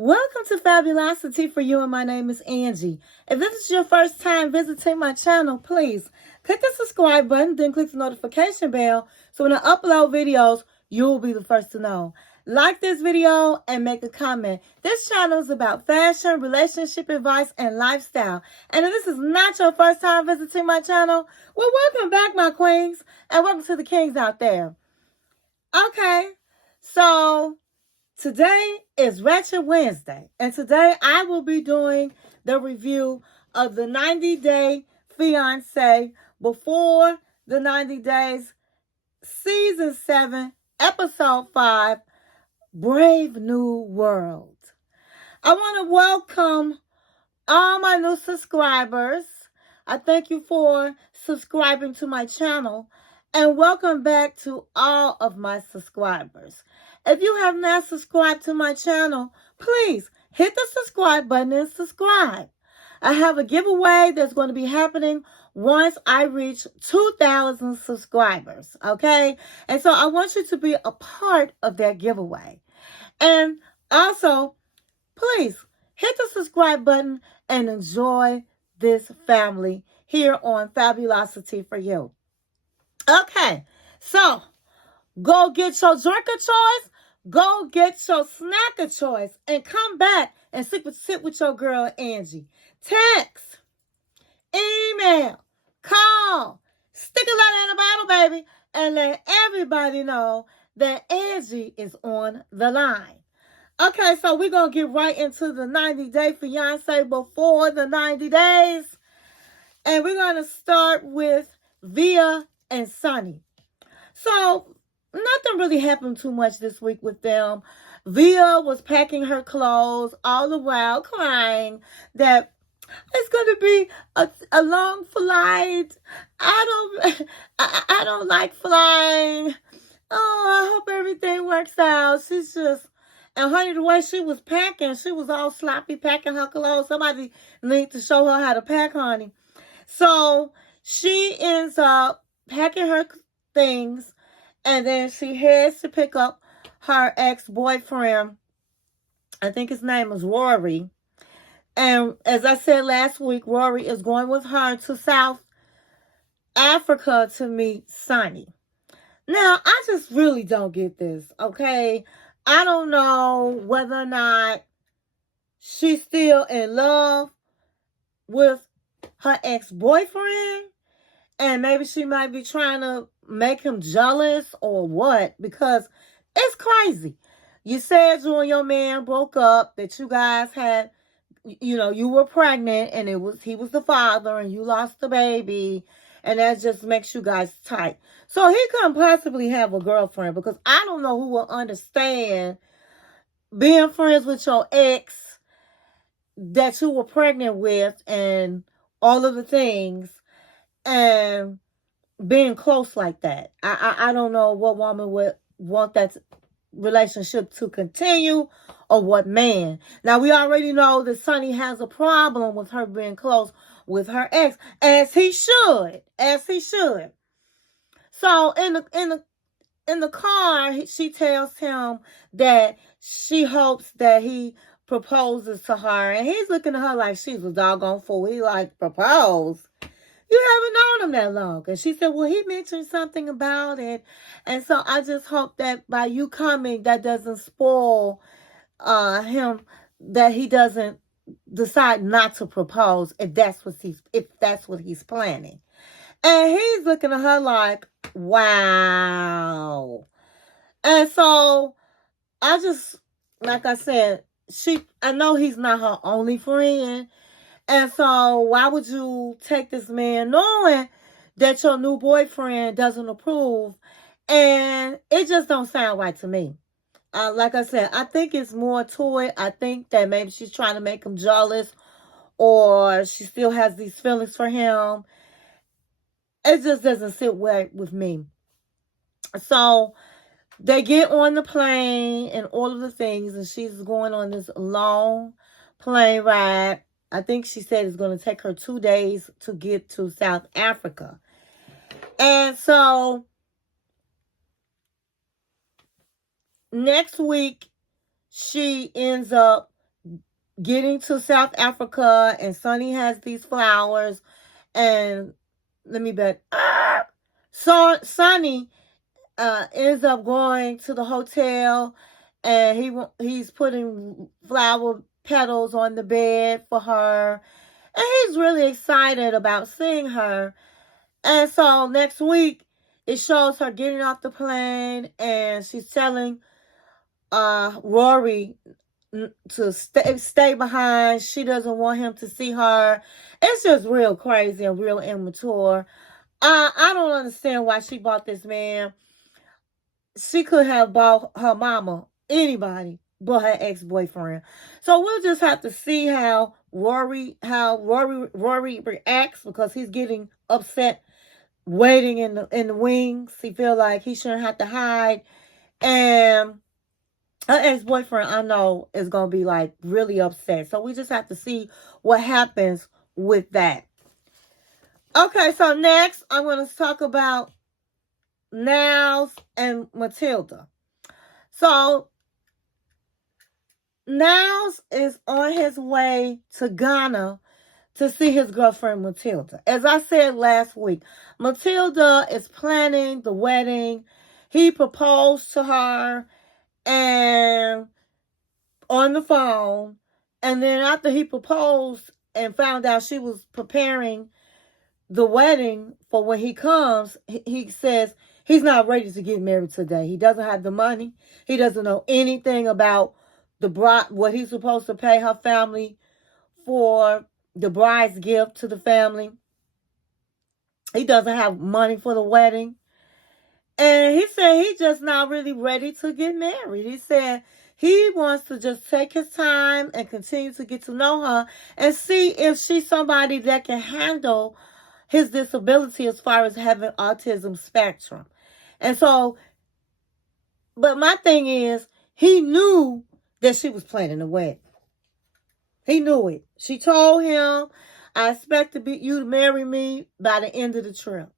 Welcome to Fabulosity For You, and my name is Angie. If this is your first time visiting my channel, please click the subscribe button, then click the notification bell so when I upload videos, you'll be the first to know. Like this video and make a comment. This channel is about fashion, relationship advice, and lifestyle. And if this is not your first time visiting my channel, well, welcome back, my queens, and welcome to the kings out there. Okay, so today is Ratchet Wednesday, and today I will be doing the review of the 90-Day Fiancé before the 90 Days, Season 7, Episode 5, Brave New World. I want to welcome all my new subscribers. I thank you for subscribing to my channel, and welcome back to all of my subscribers. If you have not subscribed to my channel, please hit the subscribe button and subscribe. I have a giveaway that's going to be happening once I reach 2,000 subscribers, okay? And so I want you to be a part of that giveaway. And also, please hit the subscribe button and enjoy this family here on Fabulosity For You. Okay, so go get your drink of choice, go get your snack of choice, and come back and sit with your girl, Angie. Text, email, call, stick a letter in the bottle, baby, and let everybody know that Angie is on the line. Okay, so we're going to get right into the 90-Day Fiancé before the 90 days. And we're going to start with Via and Sonny. So, nothing really happened too much this week with them. Via was packing her clothes all the while, crying that it's going to be a long flight. I don't like flying. Oh, I hope everything works out. She's just... And honey, the way she was packing, she was all sloppy packing her clothes. Somebody need to show her how to pack, honey. So she ends up packing her things, and then she heads to pick up her ex-boyfriend. I think his name is Rory. And as I said last week, Rory is going with her to South Africa to meet Sonny. Now, I just really don't get this, okay? I don't know whether or not she's still in love with her ex-boyfriend, and maybe she might be trying to make him jealous or what, because it's crazy. You said you and your man broke up, that you guys had, you were pregnant, and he was the father, and you lost the baby, and that just makes you guys tight. So he couldn't possibly have a girlfriend, because I don't know who will understand being friends with your ex that you were pregnant with and all of the things, and being close like that. I don't know what woman would want that relationship to continue, or what man. Now, we already know that Sonny has a problem with her being close with her ex, as he should. So in the car, she tells him that she hopes that he proposes to her, and he's looking at her like she's a doggone fool. He like, propose? You haven't known him that long. And she said, well, he mentioned something about it. And so I just hope that by you coming, that doesn't spoil him, that he doesn't decide not to propose if that's what he's planning. And he's looking at her like, wow. And so I just, like I said, I know he's not her only friend. And so why would you take this man knowing that your new boyfriend doesn't approve? And it just don't sound right to me. Like I said, I think it's more to it. I think that maybe she's trying to make him jealous, or she still has these feelings for him. It just doesn't sit well with me. So they get on the plane and all of the things, and she's going on this long plane ride. I think she said it's going to take her 2 days to get to South Africa. And so next week, she ends up getting to South Africa, and Sonny has these flowers, and let me bet. So Sonny ends up going to the hotel, and he's putting flower petals on the bed for her, and he's really excited about seeing her. And so next week, it shows her getting off the plane, and she's telling Rory to stay behind. She doesn't want him to see her. It's just real crazy and real immature. I don't understand why she bought this man. She could have bought her mama, anybody, but her ex-boyfriend. So we'll just have to see how Rory reacts, because he's getting upset, waiting in the wings. He feel like he shouldn't have to hide, and her ex-boyfriend, I know, is going to be like really upset. So we just have to see what happens with that. Okay, so next I'm going to talk about Niles and Matilda. So Niles is on his way to Ghana to see his girlfriend Matilda. As I said last week, Matilda is planning the wedding. He proposed to her and on the phone, and then after he proposed and found out she was preparing the wedding for when he comes, he says he's not ready to get married today. He doesn't have the money. He doesn't know anything about the bride, what he's supposed to pay her family for the bride's gift to the family. He doesn't have money for the wedding. And he said he's just not really ready to get married. He said he wants to just take his time and continue to get to know her and see if she's somebody that can handle his disability as far as having autism spectrum. And so, but my thing is, he knew that she was planning a wedding. He knew it. She told him, I expect you to marry me by the end of the trip.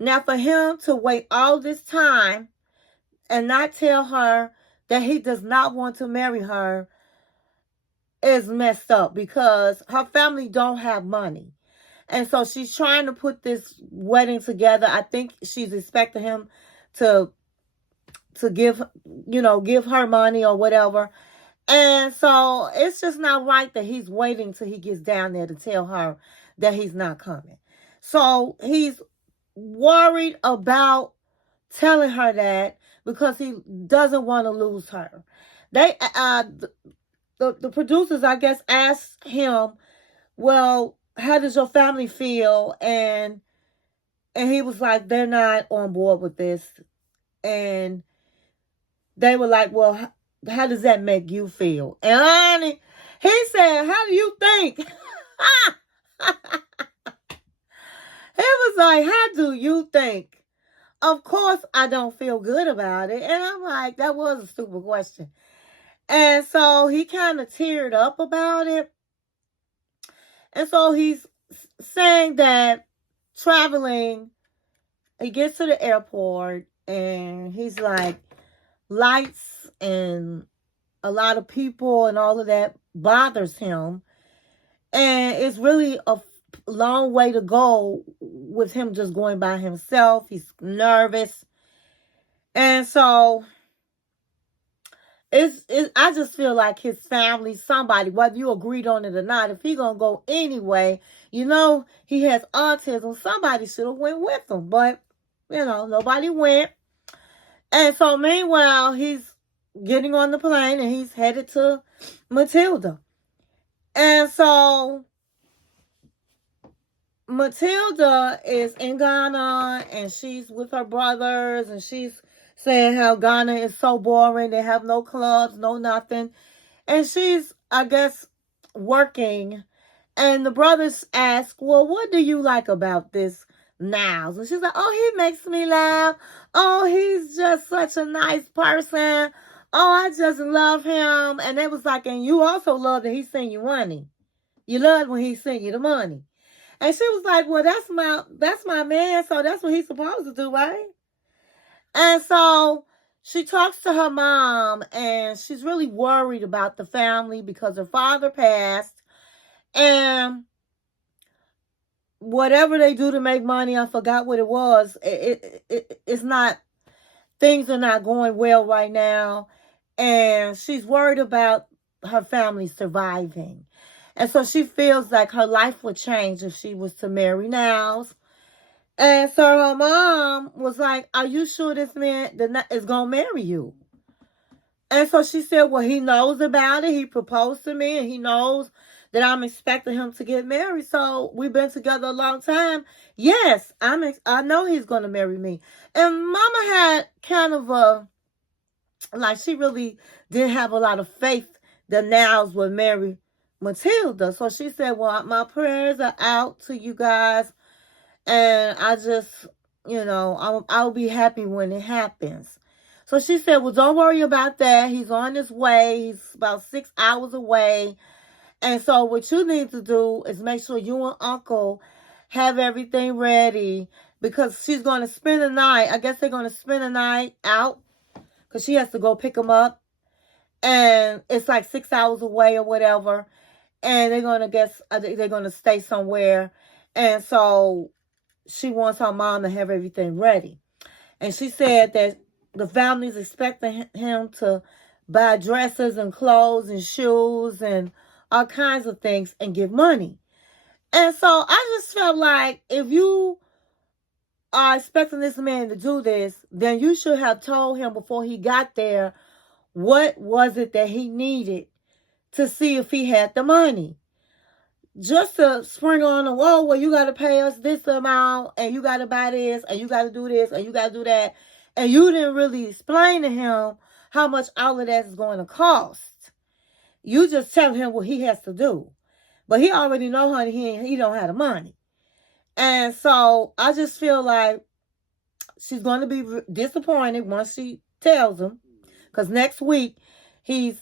Now, for him to wait all this time and not tell her that he does not want to marry her is messed up, because her family don't have money. And so she's trying to put this wedding together. I think she's expecting him to give her money or whatever. And so it's just not right that he's waiting till he gets down there to tell her that he's not coming. So he's worried about telling her that because he doesn't want to lose her. They the producers, I guess, asked him, well, how does your family feel? And he was like, they're not on board with this. And they were like, well, how does that make you feel? And honey, he said, how do you think? He was like, how do you think? Of course, I don't feel good about it. And I'm like, that was a stupid question. And so he kind of teared up about it. And so he's saying that traveling, he gets to the airport and he's like, lights and a lot of people and all of that bothers him. And it's really a long way to go with him just going by himself. He's nervous. And so I just feel like his family, somebody, whether you agreed on it or not, if he gonna go anyway, he has autism, somebody should have went with him. But, nobody went. And so meanwhile, he's getting on the plane and he's headed to Matilda. And so Matilda is in Ghana and she's with her brothers and she's saying how Ghana is so boring. They have no clubs, no nothing. And she's, I guess, working. And the brothers ask, well, what do you like about this Niles? And she's like, oh, he makes me laugh. Oh, he's just such a nice person. Oh, I just love him. And they was like, and you also love that he sent you money. You love when he sent you the money. And she was like, well, that's my man, so that's what he's supposed to do, right? And so she talks to her mom, and she's really worried about the family because her father passed. And whatever they do to make money, I forgot what it was. It's not, things are not going well right now. And she's worried about her family surviving. And so she feels like her life would change if she was to marry now. And so her mom was like, are you sure this man is going to marry you? And so she said, well, he knows about it. He proposed to me, and he knows that I'm expecting him to get married. So we've been together a long time. Yes, I know he's going to marry me. And Mama had kind of like, she really didn't have a lot of faith that Niles would marry Matilda. So she said, well, my prayers are out to you guys. And I just, I'll be happy when it happens. So she said, well, don't worry about that. He's on his way. He's about 6 hours away. And so what you need to do is make sure you and Uncle have everything ready, because she's going to spend the night. I guess they're going to spend the night out because she has to go pick him up. And it's like 6 hours away or whatever. And they're going to stay somewhere. And so she wants her mom to have everything ready. And she said that the family's expecting him to buy dresses and clothes and shoes and all kinds of things and give money. And so I just felt like, if you are expecting this man to do this, then you should have told him before he got there what was it that he needed to see if he had the money. Just to spring on the wall, well, you got to pay us this amount, and you got to buy this, and you got to do this, and you got to do that. And you didn't really explain to him how much all of that is going to cost. You just tell him what he has to do. But he already know, honey, he don't have the money. And so I just feel like she's going to be disappointed once she tells him. Because next week, he's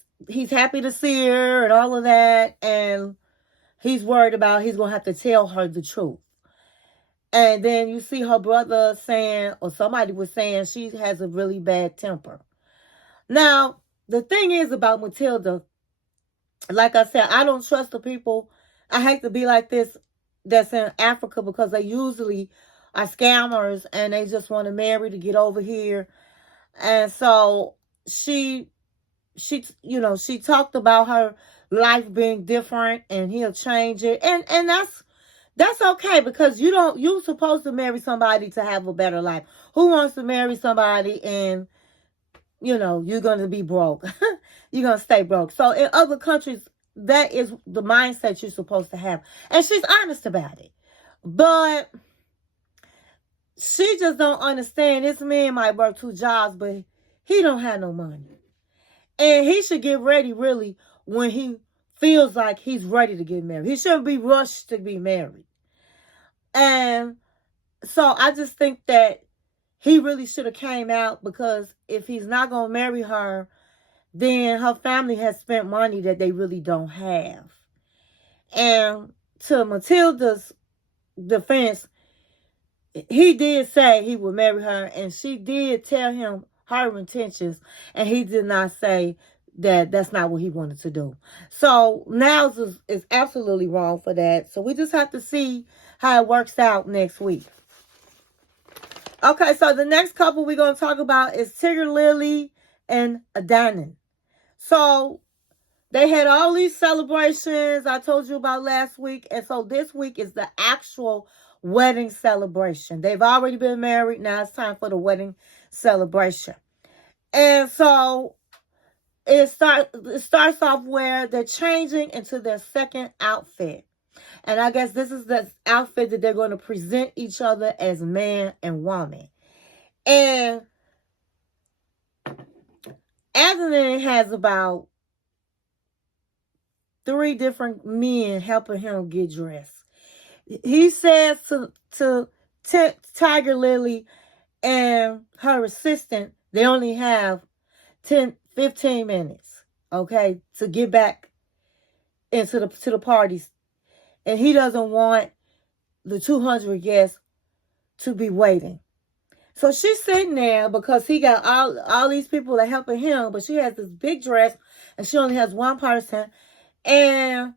happy to see her and all of that. And he's worried about he's going to have to tell her the truth. And then you see her brother saying, or somebody was saying, she has a really bad temper. Now, the thing is about Matilda, like I said, I don't trust the people. I hate to be like this that's in Africa, because they usually are scammers and they just want to marry to get over here. And so she talked about her life being different and he'll change it. And that's okay, because you're supposed to marry somebody to have a better life. Who wants to marry somebody and, you're going to be broke? You're going to stay broke. So in other countries, that is the mindset you're supposed to have. And she's honest about it. But she just don't understand. This man might work 2 jobs, but he don't have no money. And he should get ready, really, when he feels like he's ready to get married. He shouldn't be rushed to be married. And so I just think that he really should have came out, because if he's not going to marry her, then her family has spent money that they really don't have. And to Matilda's defense, he did say he would marry her, and she did tell him her intentions, and he did not say that that's not what he wanted to do. So Niles is absolutely wrong for that. So we just have to see how it works out next week. Okay, so the next couple we're going to talk about is Tigger Lily and Adanin. So they had all these celebrations I told you about last week. And so this week is the actual wedding celebration. They've already been married. Now it's time for the wedding celebration. And so it starts off where they're changing into their second outfit. And I guess this is the outfit that they're going to present each other as man and woman. And Anthony has about 3 different men helping him get dressed. He says to Tiger Lily and her assistant, they only have 15 minutes, okay, to get back into the parties. And he doesn't want the 200 guests to be waiting. So she's sitting there because he got all these people that helping him, but she has this big dress and she only has one person. And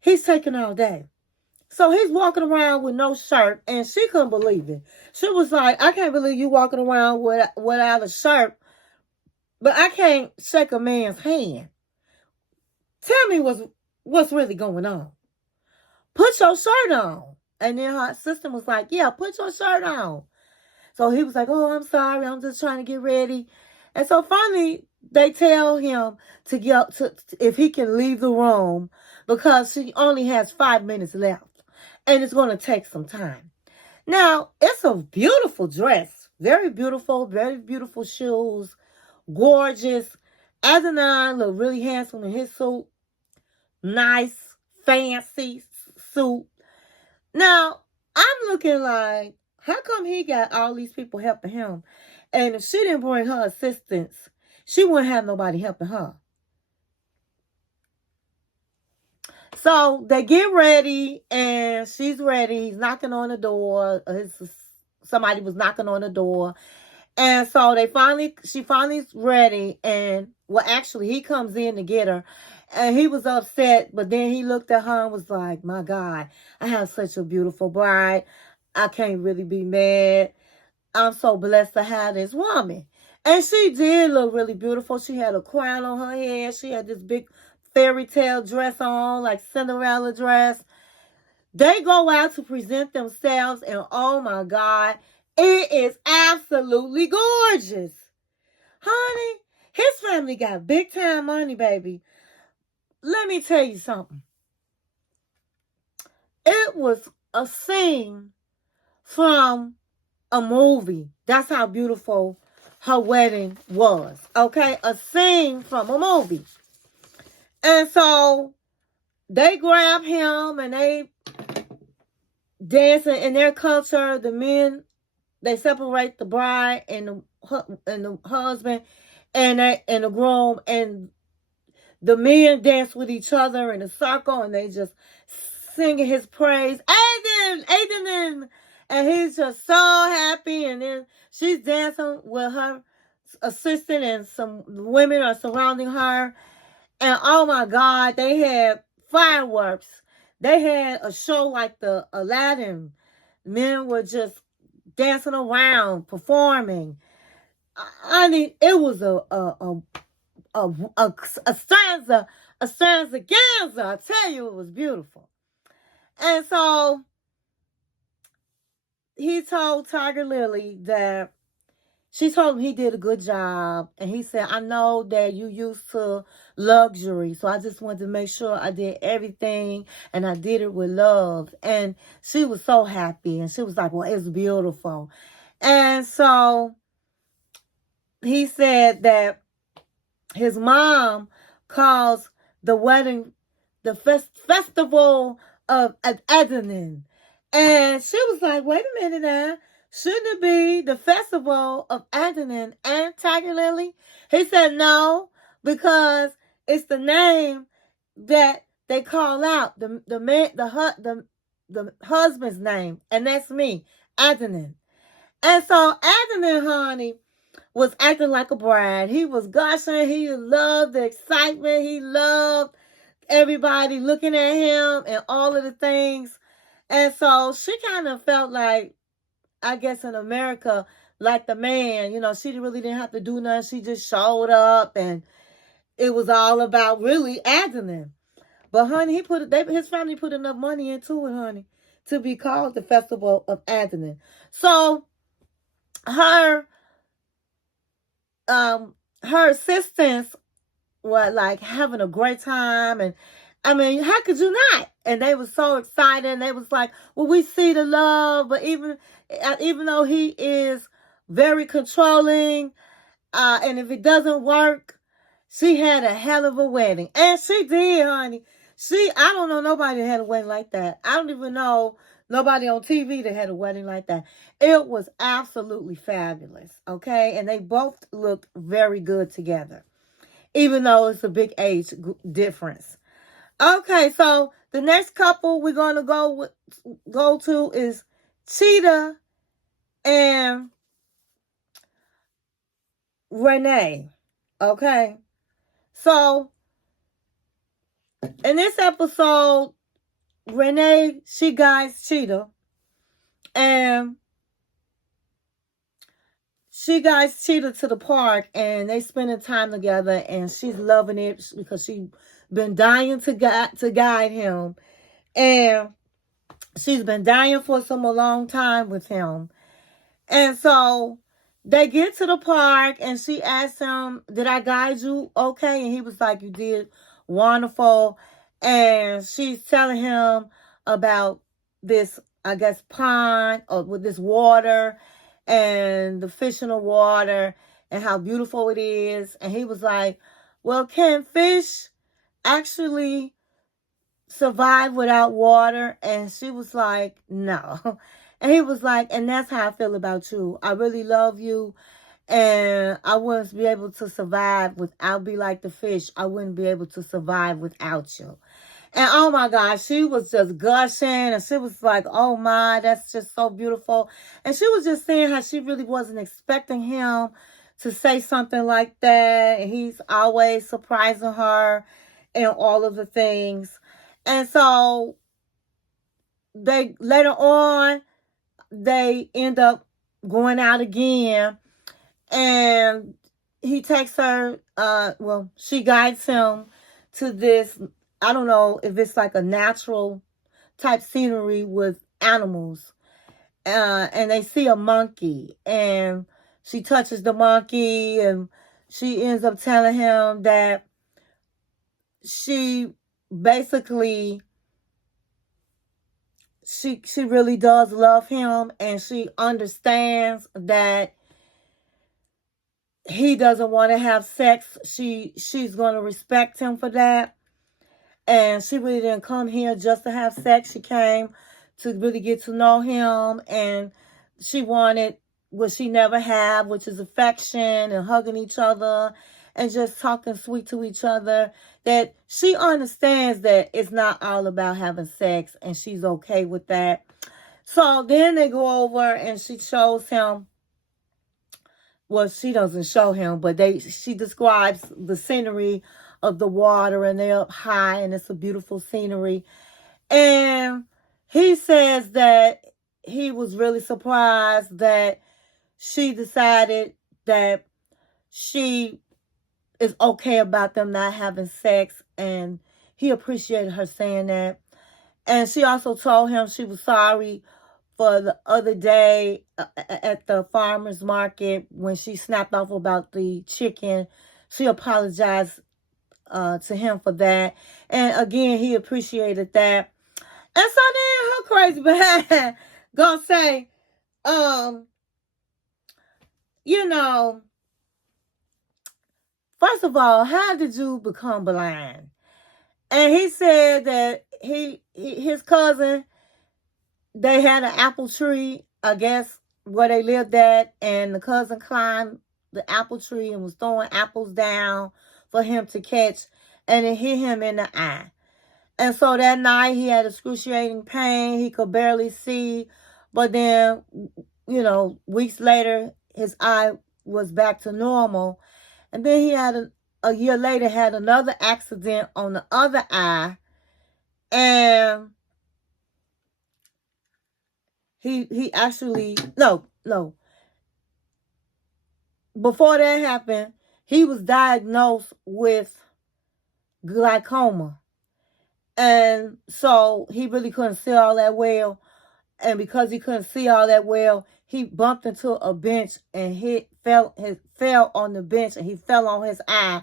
he's taking all day. So he's walking around with no shirt, and she couldn't believe it. She was like, I can't believe you walking around without a shirt, but I can't shake a man's hand. Tell me what's really going on. Put your shirt on. And then her sister was like, yeah, put your shirt on. So he was like, oh, I'm sorry. I'm just trying to get ready. And so finally, they tell him to get if he can leave the room because she only has 5 minutes left. And it's going to take some time. Now, it's a beautiful dress. Very beautiful shoes. Gorgeous. Adnan looked really handsome in his suit. Nice, fancy suit. Now, I'm looking like, how come he got all these people helping him? And if she didn't bring her assistance, she wouldn't have nobody helping her. So they get ready, and she's ready. He's knocking on the door. Somebody was knocking on the door. And so she finally's ready. And, well, actually, he comes in to get her. And he was upset, but then he looked at her and was like, my God, I have such a beautiful bride. I can't really be mad. I'm so blessed to have this woman. And she did look really beautiful. She had a crown on her head. She had this big fairy tale dress on, like Cinderella dress. They go out to present themselves, and oh my God, it is absolutely gorgeous. Honey, his family got big time money, baby. Let me tell you something. It was a scene from a movie. That's how beautiful her wedding was. Okay? A scene from a movie. And so they grab him and they dancing in their culture. The men, they separate the bride and the husband and the groom, and the men dance with each other in a circle, and they just singing his praise. Aiden, and he's just so happy. And then she's dancing with her assistant, and some women are surrounding her. And oh my God, they had fireworks. They had a show like the Aladdin. Men were just dancing around, performing. I mean, it was a stanza ganza. I tell you, it was beautiful. And so he told Tiger Lily that she told him he did a good job. And he said, I know that you used to luxury, so I just wanted to make sure I did everything and I did it with love. And she was so happy. And she was like, well, it's beautiful. And so he said that his mom calls the wedding the festival of Adnan. And she was like, wait a minute now. Shouldn't it be the festival of Adnan and Tiger Lily? He said no, because it's the name that they call out, the husband's name, and that's me, Adnan. And so Adnan, honey, was acting like a bride. He was gushing. He loved the excitement. He loved everybody looking at him and all of the things. And so she kind of felt like, I guess in America, like the man, she really didn't have to do nothing. She just showed up, and it was all about really Adnan. But honey, his family put enough money into it, honey, to be called the Festival of Adnan. So her assistants were like having a great time, and I mean, how could you not? And they were so excited, and they was like, well, we see the love, but even though he is very controlling, and if it doesn't work, she had a hell of a wedding. And she did, honey. I don't know nobody that had a wedding like that. I don't even know nobody on TV that had a wedding like that. It was absolutely fabulous, okay? And they both looked very good together, even though it's a big age difference. Okay, so the next couple we're going to go to is Cheetah And Renee. Okay. So in this episode, Renee, she guides Cheetah. And she guides Cheetah to the park, and they spending time together, and she's loving it because she's been dying to guide him. And she's been dying for a long time with him. And so they get to the park, and she asks him, "Did I guide you okay?" And he was like, "You did wonderful." And she's telling him about this, I guess, pond or with this water and the fish in the water and how beautiful it is. And he was like, "Well, can fish actually survive without water?" And she was like, "No." And he was like, "And that's how I feel about you. I really love you. And I wouldn't be able to survive without, be like the fish. I wouldn't be able to survive without you." And oh my gosh, she was just gushing. And she was like, "Oh my, that's just so beautiful." And she was just saying how she really wasn't expecting him to say something like that. And he's always surprising her and all of the things. And so they later on, they end up going out again, and he takes her, well, she guides him to this, I don't know if it's like a natural type scenery with animals. And they see a monkey, and she touches the monkey, and she ends up telling him that she basically she really does love him, and she understands that he doesn't want to have sex. She's going to respect him for that. And she really didn't come here just to have sex. She came to really get to know him, and she wanted what she never had, which is affection and hugging each other and just talking sweet to each other. That she understands that it's not all about having sex, and she's okay with that. So then they go over, and she shows him, well, she doesn't show him, but she describes the scenery of the water, and they're up high, and it's a beautiful scenery. And he says that he was really surprised that she decided that she is okay about them not having sex, and he appreciated her saying that. And she also told him she was sorry for the other day at the farmer's market when she snapped off about the chicken. She apologized to him for that. And again, he appreciated that. And so then her crazy behind gonna say, you know, first of all, how did you become blind? And he said that his cousin, they had an apple tree, I guess, where they lived at, and the cousin climbed the apple tree and was throwing apples down for him to catch, and it hit him in the eye. And so that night he had excruciating pain. He could barely see, but then, weeks later, his eye was back to normal. And then he had a year later had another accident on the other eye, and he actually, no. Before that happened, he was diagnosed with glaucoma. And so he really couldn't see all that well. And because he couldn't see all that well, he bumped into a bench and fell on the bench, and he fell on his eye.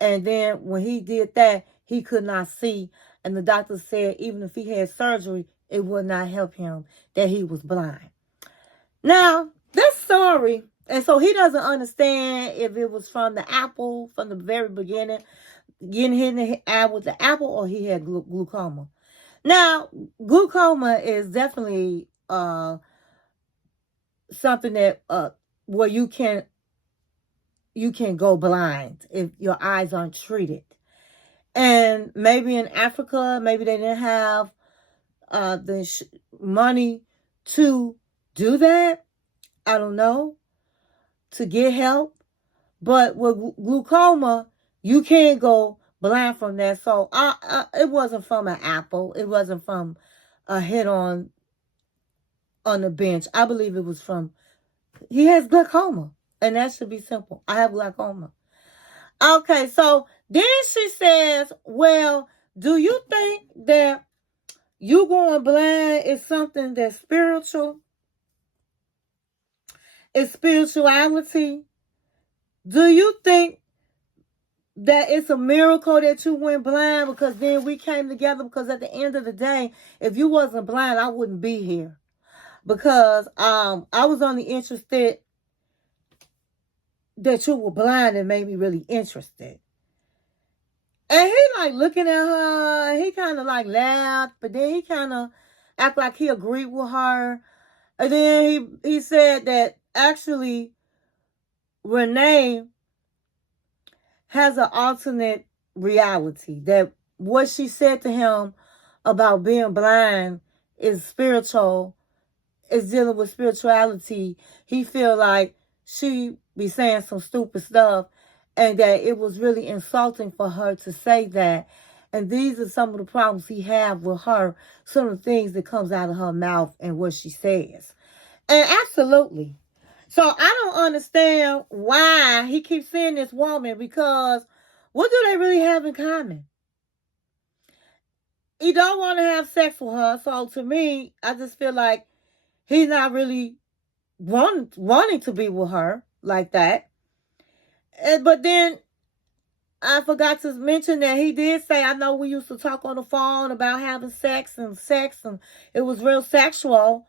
And then when he did that, he could not see. And the doctor said even if he had surgery, it would not help him, that he was blind. Now, this story, and so he doesn't understand if it was from the apple, from the very beginning, getting hit in the eye with the apple, or he had glaucoma. Now, glaucoma is definitely something that where you can go blind if your eyes aren't treated. And maybe in Africa, maybe they didn't have the money to do that. I don't know, to get help. But with glaucoma, you can't go blind from that. So it wasn't from an apple. It wasn't from a hit on the bench. I believe it was from, he has glaucoma. And that should be simple. I have glaucoma. Okay, so then she says, well, do you think that you going blind is something that's spiritual? It's spirituality? Do you think that it's a miracle that you went blind? Because then we came together, because at the end of the day, if you wasn't blind, I wouldn't be here. Because I was only interested that you were blind, and made me really interested. And he like looking at her, and he kind of like laughed, but then he kind of act like he agreed with her. And then he said that actually Renee has an alternate reality, that what she said to him about being blind is spiritual, is dealing with spirituality. He feel like she be saying some stupid stuff, and that it was really insulting for her to say that. And these are some of the problems he have with her, some of the things that comes out of her mouth and what she says. And absolutely. So I don't understand why he keeps saying this woman, because what do they really have in common? He don't want to have sex with her. So to me, I just feel like he's not really wanting to be with her like that. But then I forgot to mention that he did say, I know we used to talk on the phone about having sex, and it was real sexual.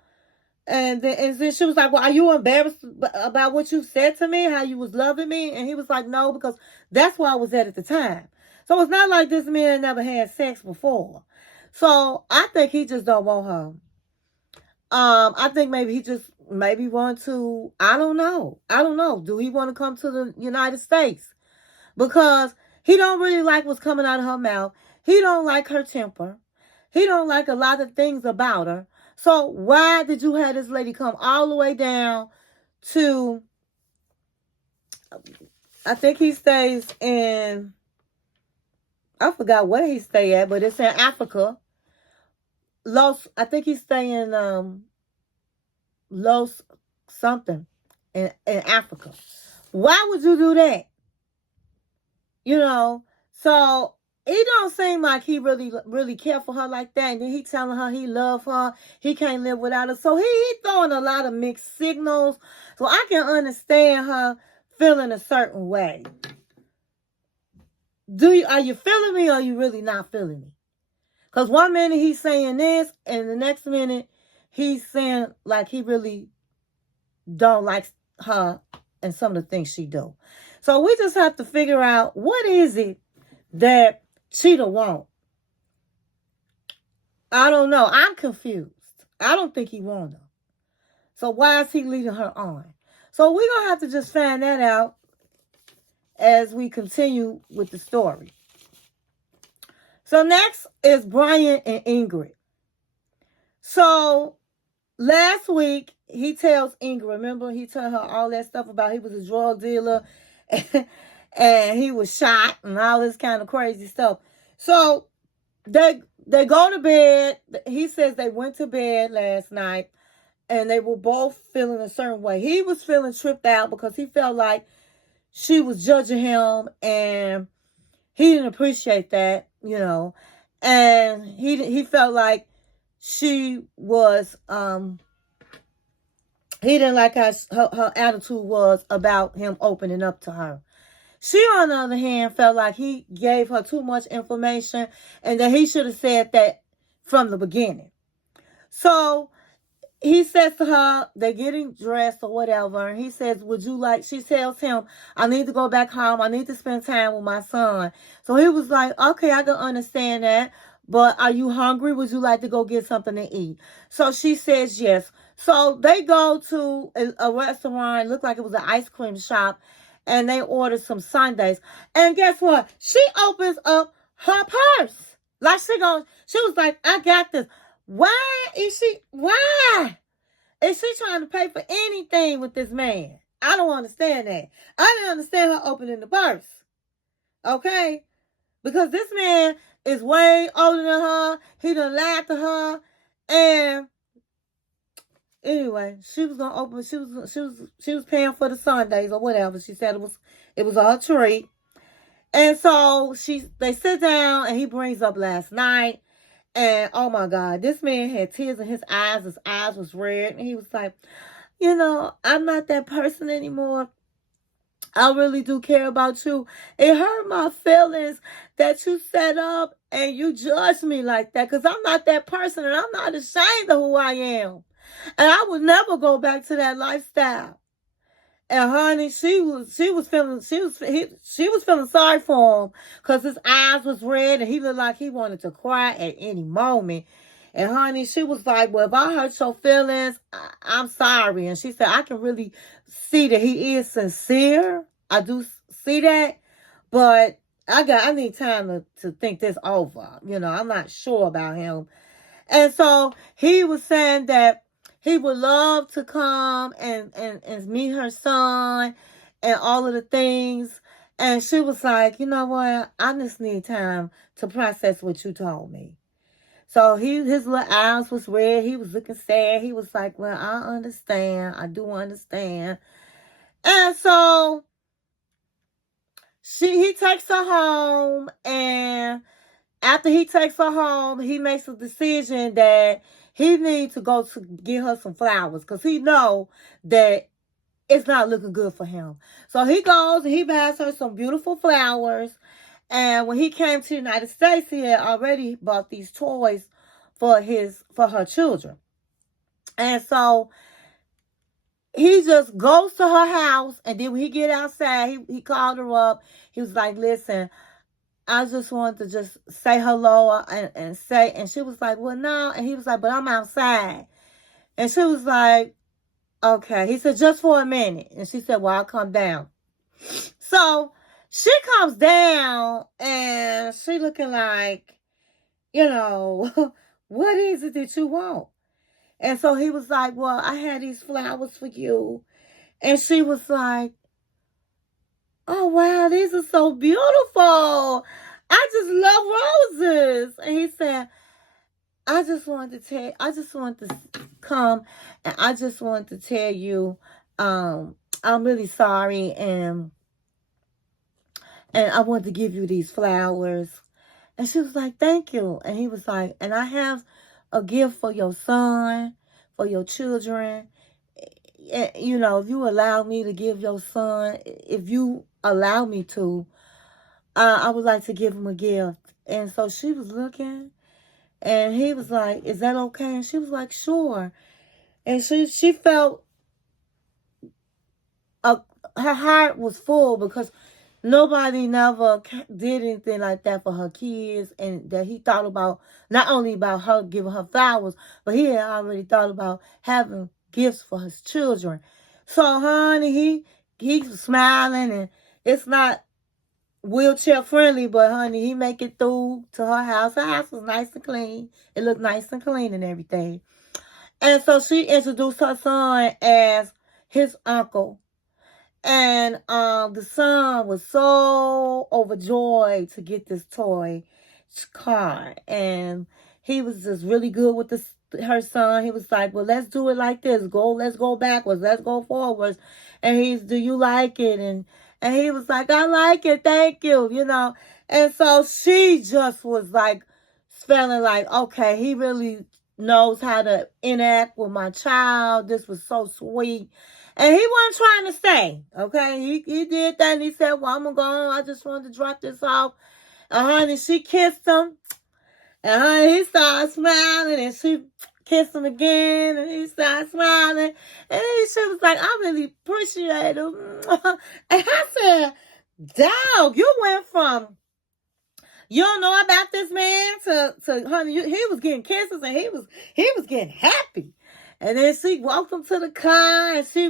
And then she was like, well, are you embarrassed about what you said to me, how you was loving me? And he was like, no, because that's where I was at the time. So it's not like this man never had sex before. So I think he just don't want her. I think maybe he just want to, I don't know. Do he want to come to the United States? Because he don't really like what's coming out of her mouth. He don't like her temper. He don't like a lot of things about her. So why did you have this lady come all the way down to, I think he stays in, I forgot where he stay at, but it's in Africa. I think he's staying Los something in Africa. Why would you do that? You know, so he don't seem like he really care for her like that. And then he telling her he love her, he can't live without her. So he throwing a lot of mixed signals. So I can understand her feeling a certain way. Are you feeling me, or are you really not feeling me? Because one minute he's saying this, and the next minute he's saying like he really don't like her and some of the things she do. So we just have to figure out, what is it that Cheetah want? I don't know. I'm confused. I don't think he want her. So why is he leading her on? So we're going to have to just find that out as we continue with the story. So next is Brian and Ingrid. So last week, he tells Ingrid, remember, he told her all that stuff about he was a drug dealer and he was shot and all this kind of crazy stuff. So they go to bed. He says they went to bed last night and they were both feeling a certain way. He was feeling tripped out because he felt like she was judging him, and he didn't appreciate that, you know. And he felt like she was, he didn't like how her attitude was about him opening up to her. She, on the other hand, felt like he gave her too much information and that he should have said that from the beginning. So he says to her, they're getting dressed or whatever, and he says, would you like, she tells him, I need to go back home. I need to spend time with my son. So he was like, okay, I can understand that, but are you hungry? Would you like to go get something to eat? So she says yes. So they go to a restaurant, looked like it was an ice cream shop, and they order some sundaes. And guess what? She opens up her purse. Like she was like, I got this. Why? Is she trying to pay for anything with this man? I don't understand that. I didn't understand her opening the purse. Okay? Because this man is way older than her. He done lied to her. And anyway, she was gonna open. She was paying for the Sundays or whatever. She said it was a treat. And so they sit down and he brings up last night. And oh my God, this man had tears in his eyes. His eyes was red. And he was like, I'm not that person anymore. I really do care about you. It hurt my feelings that you set up and you judged me like that, because I'm not that person and I'm not ashamed of who I am. And I would never go back to that lifestyle. And honey, she was feeling sorry for him, because his eyes was red and he looked like he wanted to cry at any moment. And honey, she was like, well, if I hurt your feelings, I'm sorry. And she said, I can really see that he is sincere. I do see that. But I need time to think this over. I'm not sure about him. And so he was saying that he would love to come and meet her son and all of the things. And she was like, you know what? I just need time to process what you told me. So his little eyes was red. He was looking sad. He was like, well, I understand. I do understand. And so he takes her home, and after he takes her home, he makes a decision that he needs to go to get her some flowers, because he know that it's not looking good for him. So he goes and he buys her some beautiful flowers. And when he came to the United States, he had already bought these toys for her children. And so he just goes to her house, and then when he get outside, he called her up. He was like, listen, I just wanted to just say hello and she was like, well, no. And he was like, but I'm outside. And she was like, okay. He said, just for a minute. And she said, well, I'll come down. So she comes down and she looking like, what is it that you want? And so he was like, well, I had these flowers for you. And she was like, oh, wow, these are so beautiful. I just love roses. And he said, I just wanted to come, and I just wanted to tell you, I'm really sorry, and I wanted to give you these flowers. And she was like, thank you. And he was like, and I have a gift for your son, for your children. If you allow me to give your son, if you allow me to, I would like to give him a gift. And so she was looking, and he was like, is that okay? And she was like, sure. And she felt her heart was full, because nobody never did anything like that for her kids, and that he thought about, not only about her giving her flowers, but he had already thought about having gifts for his children. So, honey, he's smiling, and it's not wheelchair friendly, but honey, he make it through to her house. Her house was nice and clean. It looked nice and clean and everything. And so she introduced her son as his uncle. And the son was so overjoyed to get this toy car. And he was just really good with her son. He was like, well, let's do it like this. Let's go backwards. Let's go forwards. And do you like it? And he was like, I like it. Thank you. And so she just was like, feeling like, okay, he really knows how to interact with my child. This was so sweet. And he wasn't trying to stay, okay? He did that, and he said, well, I'm going to go on. I just wanted to drop this off. And honey, she kissed him. And honey, he started smiling, and she kissed him again, and he started smiling. And she was like, I really appreciate him. And I said, dog, you went from, you don't know about this man to honey, he was getting kisses, and he was getting happy. And then she walked him to the car, and she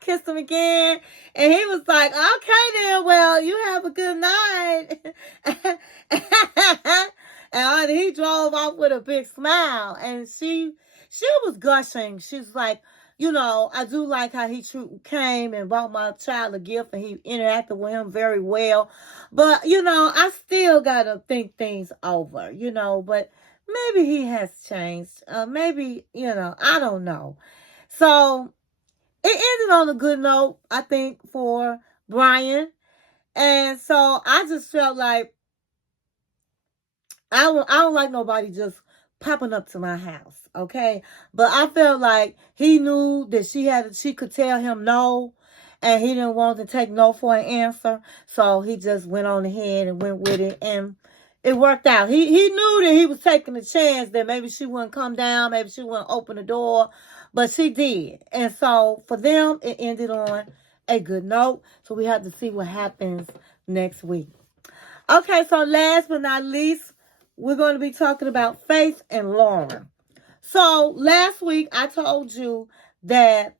kissed him again. And he was like, okay then, well, you have a good night. And he drove off with a big smile. And she she was gushing. She's like, you know, I do like how he came and bought my child a gift and he interacted with him very well. But, you know, I still got to think things over, you know, but maybe he has changed. Maybe, you know, I don't know. So it ended on a good note, I think, for Brian. And so I just felt like I don't like nobody just popping up to my house, okay? But I felt like he knew that she could tell him no, and he didn't want to take no for an answer. So he just went on ahead and went with it, and it worked out. He knew that he was taking a chance that maybe she wouldn't come down, maybe she wouldn't open the door, but she did. And so for them, it ended on a good note. So we have to see what happens next week. Okay, so last but not least, we're going to be talking about Faith and Lauren. So last week I told you that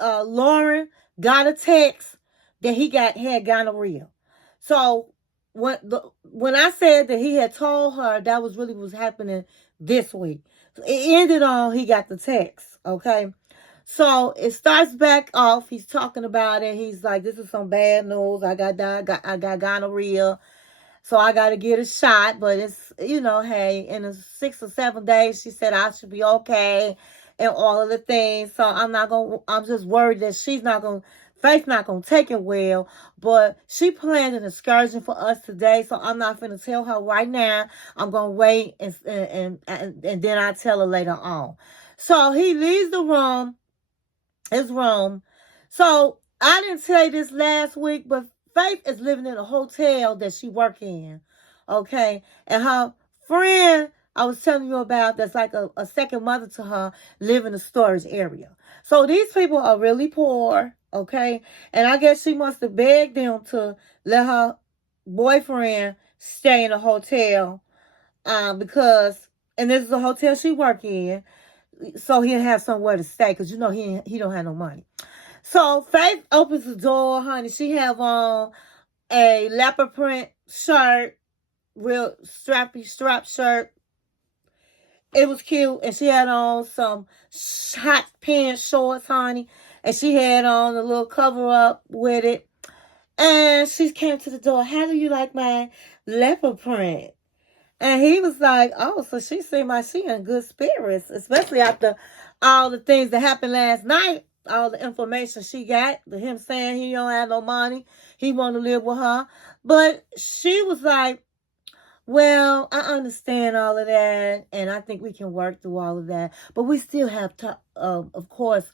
Lauren got a text that he had gonorrhea. So when I said that he had told her, that was really what was happening this week. So it ended on he got the text. Okay. So it starts back off. He's talking about it. He's like, "This is some bad news. I got gonorrhea. So I got to get a shot, but it's, you know, hey, in 6 or 7 days, she said I should be okay and all of the things. So I'm just worried that Faith's not going to take it well, but she planned an excursion for us today. So I'm not going to tell her right now. I'm going to wait and then I'll tell her later on." So he leaves his room. So I didn't tell you this last week, but Faith is living in a hotel that she works in. Okay. And her friend I was telling you about, that's like a second mother to her, live in a storage area. So these people are really poor. Okay. And I guess she must have begged them to let her boyfriend stay in a hotel. And this is a hotel she work in, so he'll have somewhere to stay, because you know he don't have no money. So Faith opens the door, honey. She have on a leopard print shirt, real strap shirt. It was cute, and she had on some hot pants shorts, honey, and she had on a little cover up with it. And she came to the door. "How do you like my leopard print?" And he was like, "Oh, so she seemed like she in good spirits, especially after all the things that happened last night, all the information she got, him saying he don't have no money, he want to live with her." But she was like, "Well, I understand all of that, and I think we can work through all of that, but we still have, of course,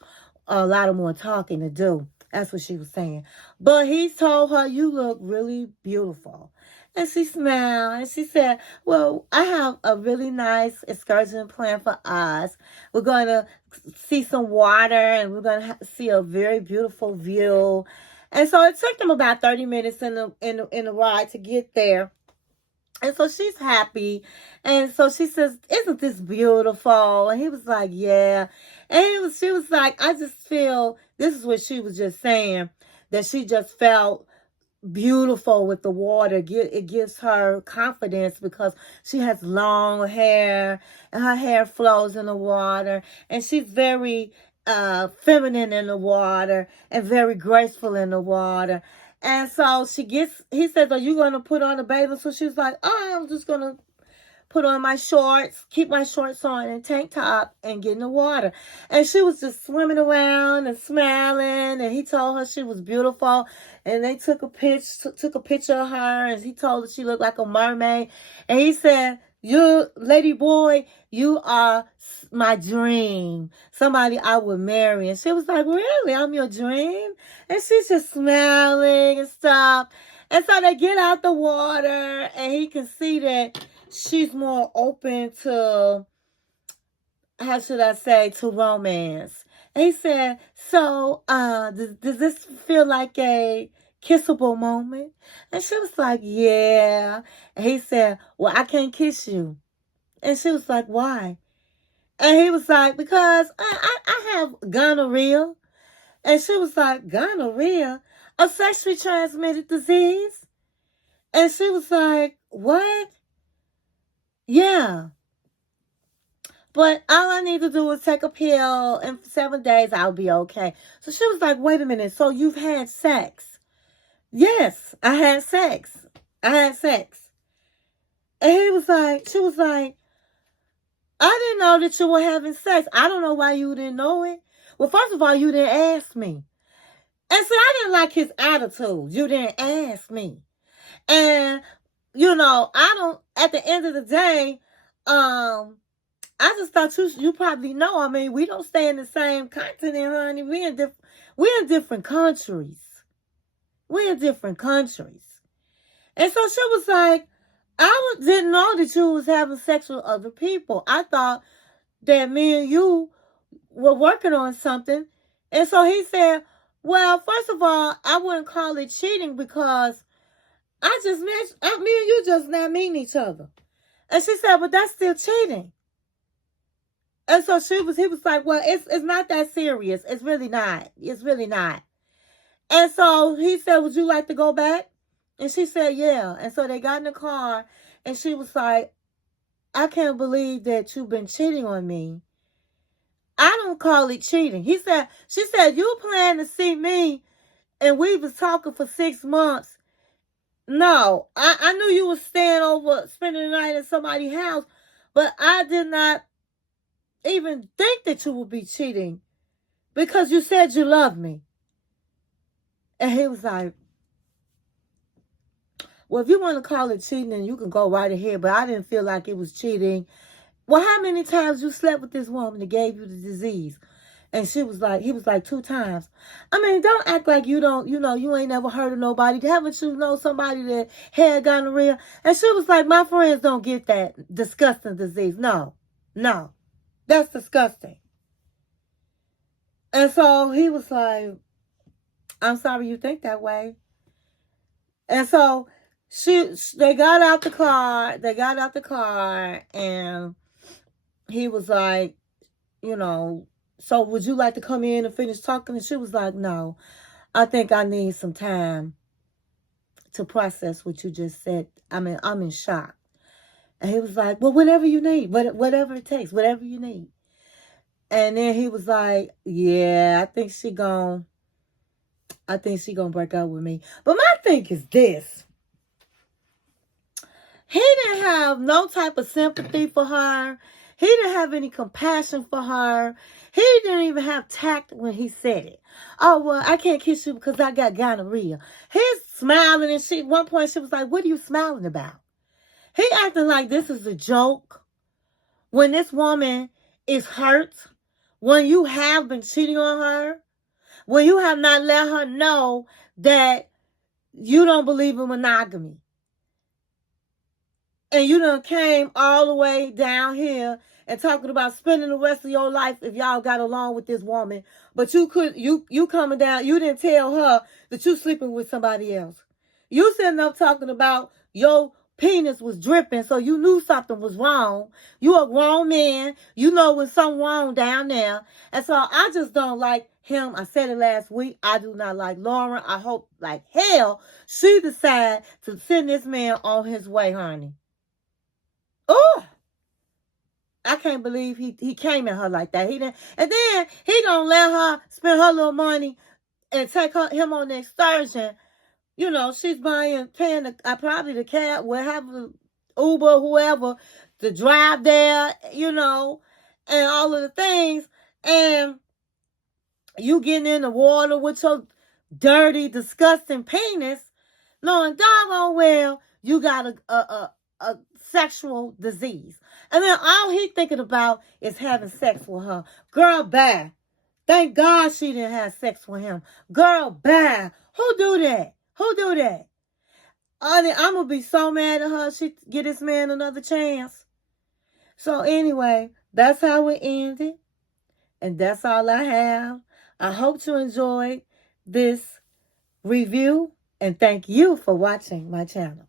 a lot of more talking to do." That's what she was saying. But he told her, "You look really beautiful." And she smiled and she said, "Well, I have a really nice excursion planned for us. We're going to see some water, and we're going to see a very beautiful view." And so it took them about 30 minutes in the ride to get there. And so she's happy. And so she says, "Isn't this beautiful?" And he was like, "Yeah." And she was like, "I just feel," this is what she was just saying, that she just felt beautiful with the water. It gives her confidence because she has long hair and her hair flows in the water, and she's very feminine in the water and very graceful in the water. And so he says, "Are you going to put on a bathing suit?" She was like, "Oh, I'm just going to put on my shorts, keep my shorts on and tank top, and get in the water." And she was just swimming around and smiling, and he told her she was beautiful, and they took a picture of her, and he told her she looked like a mermaid. And he said, "You, lady boy, you are my dream, somebody I would marry." And she was like, "Really? I'm your dream?" And she's just smiling and stuff. And so they get out the water, and he can see that she's more open to, how should I say, to romance. And he said, "So, does this feel like a kissable moment?" And she was like, "Yeah." And he said, "Well, I can't kiss you." And she was like, "Why?" And he was like, "Because I have gonorrhea." And she was like, "Gonorrhea? A sexually transmitted disease?" And she was like, "What?" "Yeah." But all I need to do is take a pill, and for 7 days, I'll be okay. So she was like, wait a minute. So you've had sex? Yes, I had sex. I had sex. And she was like, I didn't know that you were having sex. I don't know why you didn't know it. Well, first of all, you didn't ask me. And see, I didn't like his attitude. You didn't ask me. And, at the end of the day, I just thought you probably know. I mean, we don't stay in the same continent, honey. We're in different countries. We're in different countries. And so she was like, didn't know that you was having sex with other people. I thought that me and you were working on something. And so he said, well, first of all, I wouldn't call it cheating because me and you just not meeting each other. And she said, but that's still cheating. And so he was like, well, it's not that serious. It's really not. It's really not. And so he said, would you like to go back? And she said, yeah. And so they got in the car, and she was like, I can't believe that you've been cheating on me. I don't call it cheating. She said, you plan to see me, and we was talking for 6 months. No, I knew you was staying over, spending the night at somebody's house, but I did not even think that you would be cheating because you said you loved me. And he was like, well, if you want to call it cheating, then you can go right ahead, but I didn't feel like it was cheating. Well, how many times you slept with this woman that gave you the disease? And he was like 2 times. I mean, don't act like you ain't never heard of nobody. Haven't you know somebody that had gonorrhea? And she was like, my friends don't get that disgusting disease. No, that's disgusting. And so he was like, I'm sorry you think that way. And so they got out the car, and he was like, so would you like to come in and finish talking? And she was like, no, I think I need some time to process what you just said. I mean, I'm in shock. And he was like, well, whatever you need, whatever it takes, whatever you need. And then he was like, yeah, I think she gonna break up with me. But my thing is this. He didn't have no type of sympathy for her. He didn't have any compassion for her. He didn't even have tact when he said it. Oh, well, I can't kiss you because I got gonorrhea. He's smiling, and at one point she was like, what are you smiling about? He acting like this is a joke. When this woman is hurt, when you have been cheating on her, when you have not let her know that you don't believe in monogamy, and you done came all the way down here and talking about spending the rest of your life if y'all got along with this woman, but you coming down, you didn't tell her that you sleeping with somebody else. You sitting up talking about your penis was dripping, so you knew something was wrong. You a grown man. You know when something wrong down there. And so I just don't like him. I said it last week. I do not like Lauren. I hope like hell she decide to send this man on his way, honey. Oh, I can't believe he came at her like that. He didn't, and then he gonna let her spend her little money and take him on the excursion. She's paying probably the cab, wherever, Uber, whoever, to drive there, and all of the things. And you getting in the water with your dirty, disgusting penis, knowing doggone well you got a sexual disease. And then all he thinking about is having sex with her. Girl, bye. Thank God she didn't have sex with him. Girl, bye. Who do that? I'm going to be so mad at her she get this man another chance. So anyway, that's how it ended. And that's all I have. I hope you enjoyed this review. And thank you for watching my channel.